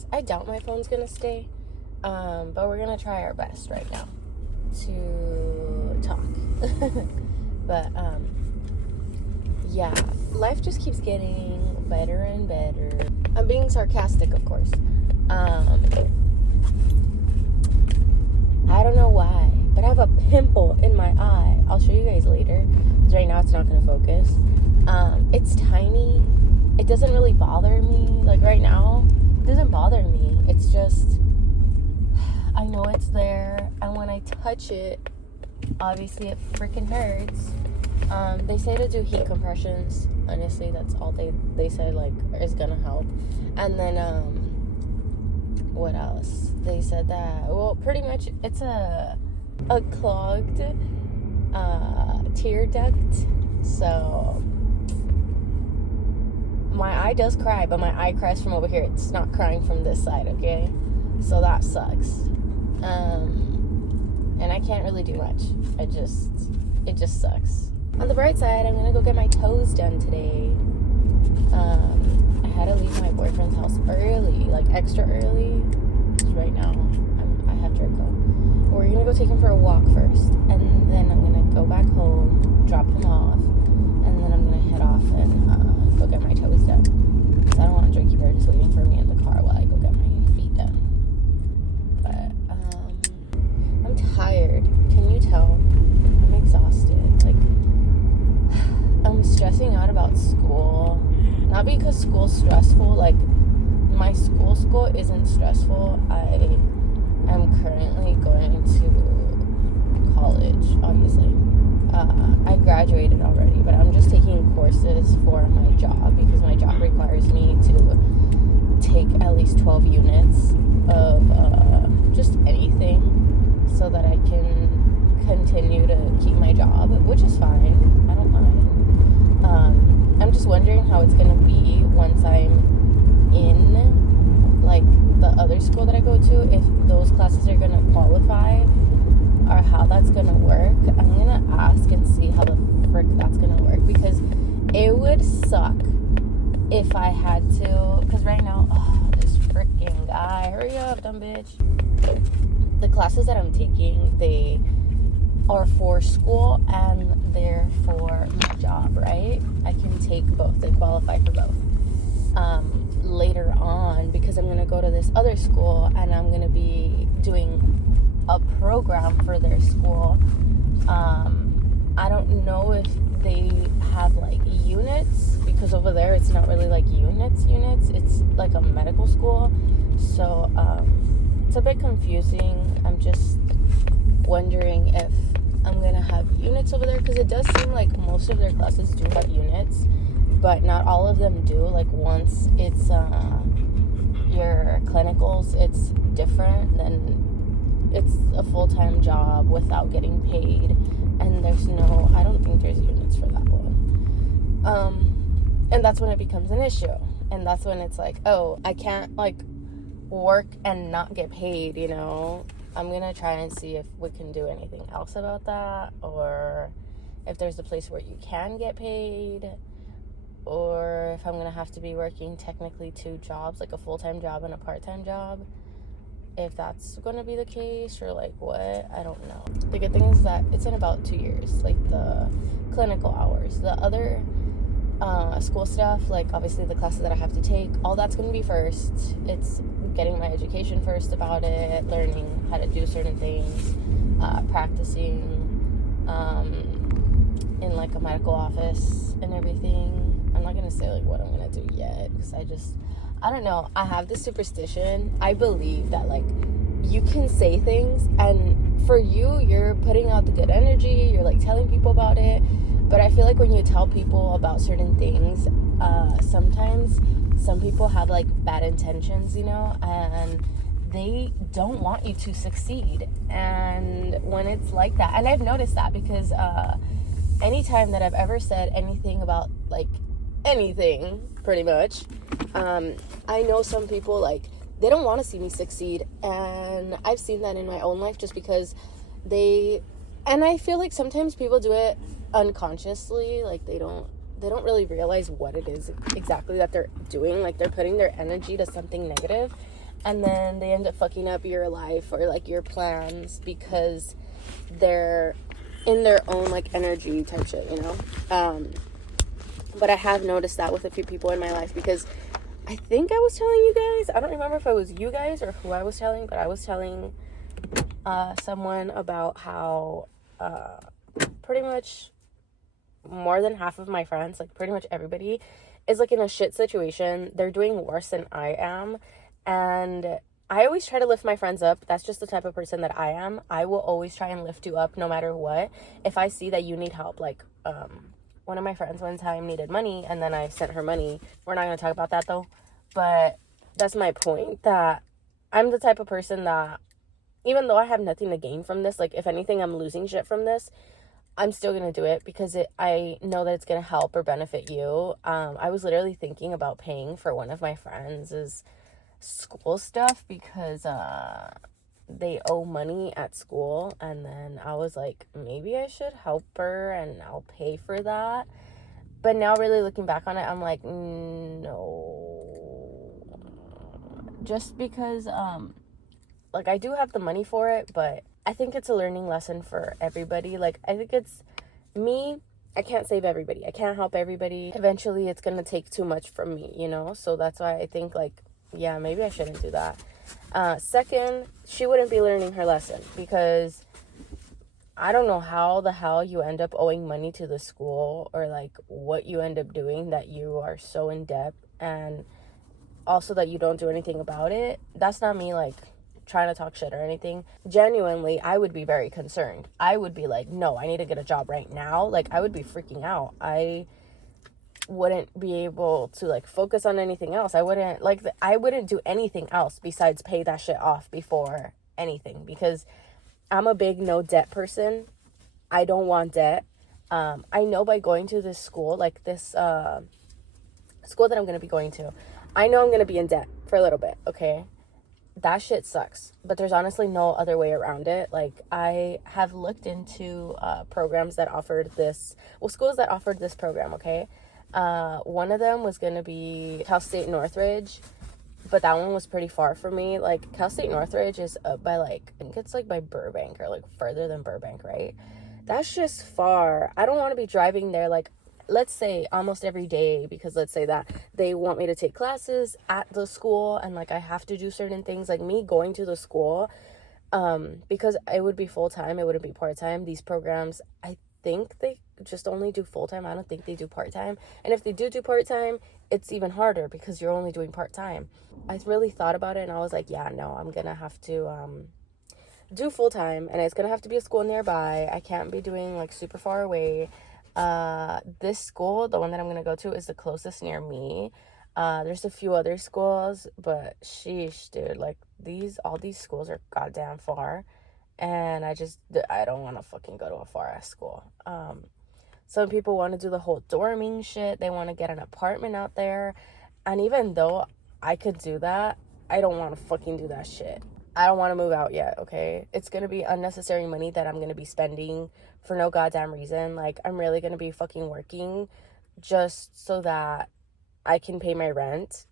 honest. I doubt my phone's gonna stay. But we're gonna try our best right now to talk. But yeah, life just keeps getting better and better. I'm being sarcastic, of course. I don't know why, but I have a pimple in my eye. I'll show you guys later, because right now it's not gonna focus. It's tiny. It doesn't really bother me. Like right now, it doesn't bother me. It's just, I know it's there, and when I touch it, obviously it freaking hurts. They say to do heat compressions. Honestly, that's all they said, like, is gonna help. And then what else? They said that, well, pretty much it's a clogged tear duct. So my eye does cry, but my eye cries from over here. It's not crying from this side, okay? So that sucks. And I can't really do much. It just sucks. On the bright side, I'm gonna go get my toes done today. I had to leave my boyfriend's house early, like extra early. Because right now, I have Draco. We're gonna go take him for a walk first, and then I'm gonna go back home, drop him off, and then I'm gonna head off and go get my toes done. Because I don't want Drakey Bear just waiting for me in the car while I go get my feet done. But I'm tired. Can you tell? I'm exhausted. Like, I'm stressing out about school. Not because school's stressful. Like, my school isn't stressful. I am currently going to college, obviously. I graduated already, but I'm just taking courses for my job because my job requires me to take at least 12 units of just anything so that I can continue to keep my job, which is fine. I don't mind. I'm just wondering how it's gonna be once I'm in, like, the other school that I go to, if those classes are gonna qualify or how that's gonna work. I'm gonna ask and see how the frick that's gonna work, because it would suck if I had to, because right now, this freaking guy, hurry up, dumb bitch. The classes that I'm taking, they are for school and they're for my job, right? I can take both. They qualify for both. Later on, because I'm going to go to this other school and I'm going to be doing a program for their school. I don't know if they have, like, units, because over there it's not really like units. It's like a medical school. So, it's a bit confusing. I'm just wondering if I'm gonna have units over there, because it does seem like most of their classes do have units, but not all of them do. Like, once it's your clinicals, it's different. Then it's a full-time job without getting paid, and I don't think there's units for that one. And that's when it becomes an issue, and that's when it's like, oh, I can't, like, work and not get paid, you know. I'm gonna try and see if we can do anything else about that, or if there's a place where you can get paid, or if I'm gonna have to be working technically 2 jobs, like a full-time job and a part-time job, if that's gonna be the case, or like what, I don't know. The good thing is that it's in about 2 years, like the clinical hours. The other school stuff, like obviously the classes that I have to take, all that's gonna be first. It's getting my education first about it, learning how to do certain things, practicing in like a medical office and everything. I'm not gonna say like what I'm gonna do yet, because I don't know. I have this superstition. I believe that, like, you can say things, and for you're putting out the good energy, you're like telling people about it. But I feel like when you tell people about certain things, sometimes some people have, like, bad intentions, you know, and they don't want you to succeed. And when it's like that, and I've noticed that, because anytime that I've ever said anything about, like, anything, pretty much, I know some people, like, they don't want to see me succeed. And I've seen that in my own life, just because and I feel like sometimes people do it unconsciously, like they don't really realize what it is exactly that they're doing. Like, they're putting their energy to something negative, and then they end up fucking up your life or like your plans because they're in their own like energy type shit, you know. But I have noticed that with a few people in my life, because I think I was telling you guys, I don't remember if it was you guys or who I was telling, but I was telling someone about how pretty much more than half of my friends, like pretty much everybody, is like in a shit situation. They're doing worse than I am, and I always try to lift my friends up. That's just the type of person that I am. I will always try and lift you up no matter what. If I see that you need help, like one of my friends one time needed money, and then I sent her money. We're not going to talk about that though, but that's my point, that I'm the type of person that, even though I have nothing to gain from this, like if anything I'm losing shit from this, I'm still gonna do it because I know that it's gonna help or benefit you. I was literally thinking about paying for one of my friends' school stuff because they owe money at school, and then I was like, maybe I should help her and I'll pay for that. But now, really looking back on it, I'm like, no, just because like I do have the money for it, but I think it's a learning lesson for everybody. Like, I think it's me. I can't save everybody. I can't help everybody. Eventually, it's going to take too much from me, you know? So that's why I think, like, yeah, maybe I shouldn't do that. Second, she wouldn't be learning her lesson, because I don't know how the hell you end up owing money to the school, or, like, what you end up doing that you are so in debt, and also that you don't do anything about it. That's not me, like, trying to talk shit or anything. Genuinely, I would be very concerned. I would be like, no, I need to get a job right now. Like, I would be freaking out. I wouldn't be able to like focus on anything else. I wouldn't do anything else besides pay that shit off before anything, because I'm a big no debt person. I don't want debt. I know by going to this school, like this school that I'm going to be going to, I know I'm going to be in debt for a little bit, okay? That shit sucks, but there's honestly no other way around it. Like, I have looked into programs that offered this, schools that offered this program, okay? One of them was going to be Cal State Northridge, but that one was pretty far for me. Like, Cal State Northridge is up by, like, I think it's, like, by Burbank, or, like, further than Burbank, right? That's just far. I don't want to be driving there, like, let's say almost every day, because let's say that they want me to take classes at the school, and, like, I have to do certain things. Like, me going to the school, because it would be full-time, it wouldn't be part-time. These programs, I think they just only do full-time. I don't think they do part-time. And if they do part-time, it's even harder because you're only doing part-time. I really thought about it, and I was like, yeah, no, I'm gonna have to do full-time, and it's gonna have to be a school nearby. I can't be doing like super far away. This school, the one that I'm gonna go to, is the closest near me. There's a few other schools, but sheesh, dude, like, all these schools are goddamn far, and I don't want to fucking go to a far ass school. Some people want to do the whole dorming shit. They want to get an apartment out there, and even though I could do that, I don't want to fucking do that shit. I don't want to move out yet, okay? It's going to be unnecessary money that I'm going to be spending for no goddamn reason. Like, I'm really going to be fucking working just so that I can pay my rent.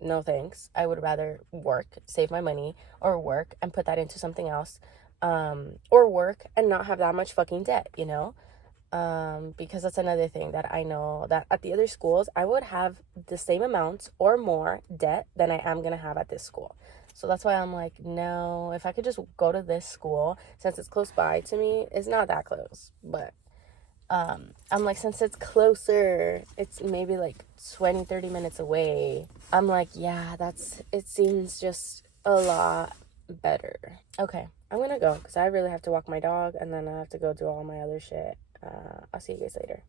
No thanks. I would rather work, save my money, or work and put that into something else. Or work and not have that much fucking debt, you know? Because that's another thing that I know, that at the other schools, I would have the same amount or more debt than I am going to have at this school. So that's why I'm like, no, if I could just go to this school, since it's close by to me. It's not that close, but I'm like, since it's closer, it's maybe like 20-30 minutes away. I'm like, yeah, it seems just a lot better. Okay, I'm gonna go because I really have to walk my dog, and then I have to go do all my other shit. I'll see you guys later.